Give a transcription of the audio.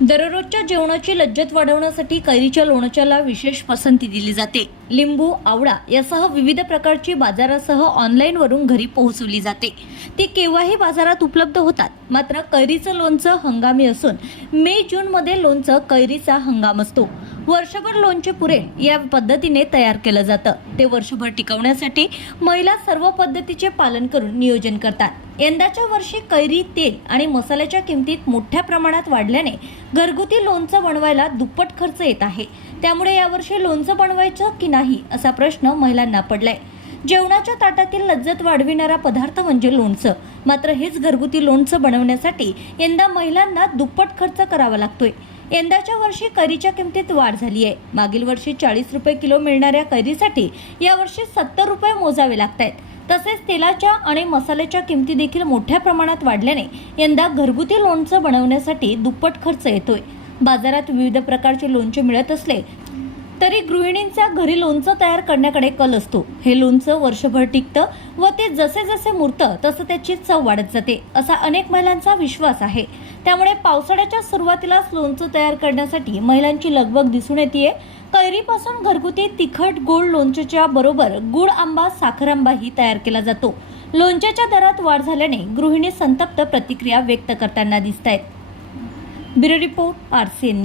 दररोजच्या जेवणाची लज्जत वाढवण्यासाठी कैरीच्या लोणच्याला विशेष पसंती दिली जाते. लिंबू आवळा यासह विविध प्रकारची बाजारासह ऑनलाईन वरून घरी पोहोचवली जाते. ती केव्हाही बाजारात उपलब्ध होतात. मात्र कैरीचं लोणचं हंगामी असून मे जून मध्ये लोणचं कैरीचा हंगाम असतो. वर्षभर लोणचे पुरे या पद्धतीने तयार केलं जातं. ते वर्षभर टिकवण्यासाठी महिला सर्व पद्धतीचे पालन करून नियोजन करतात. यंदाच्या वर्षी कैरी तेल आणि मसाल्याच्या किमतीत मोठ्या प्रमाणात वाढल्याने घरगुती लोणचं बनवायला दुप्पट खर्च येत आहे. त्यामुळे यावर्षी लोणचं बनवायचं की नाही असा प्रश्न महिलांना पडलाय. जेवणाच्या ताटातील लज्जत वाढविणारा पदार्थ म्हणजे लोणचं. मात्र हेच घरगुती लोणचं बनवण्यासाठी यंदा महिलांना दुप्पट खर्च करावा लागतोय. यंदाच्या वर्षी कैरीच्या किमतीत वाढ झाली आहे. मागील वर्षी चाळीस रुपये किलो मिळणाऱ्या कैरीसाठी यावर्षी सत्तर रुपये मोजावे लागत आहेत तसेच तेलाच्या आणि मसाल्याच्या किमती देखील मोठ्या प्रमाणात वाढल्याने यंदा घरगुती लोणचं बनवण्यासाठी दुप्पट खर्च येतोय. बाजारात विविध प्रकारचे लोणचे मिळत असले तरी गृहिणींचा घरी लोणचं तयार करण्याकडे कल असतो. हे लोणचं वर्षभर टिकतं व ते जसे जसे मुरतं तसं त्याची चव वाढत जाते असा अनेक महिलांचा विश्वास आहे. त्यामुळे पावसाळ्याच्या सुरुवातीलाच लोणचं तयार करण्यासाठी महिलांची लगबग दिसून येते कैरीपासून घरगुती तिखट गोड लोणच्याच्या बरोबर गुळ आंबा साखर आंबाही तयार केला जातो. लोणच्याच्या दरात वाढ झाल्याने गृहिणी संतप्त प्रतिक्रिया व्यक्त करताना दिसत आहेत ब्युरो रिपोर्ट आरसीएन न्यूज.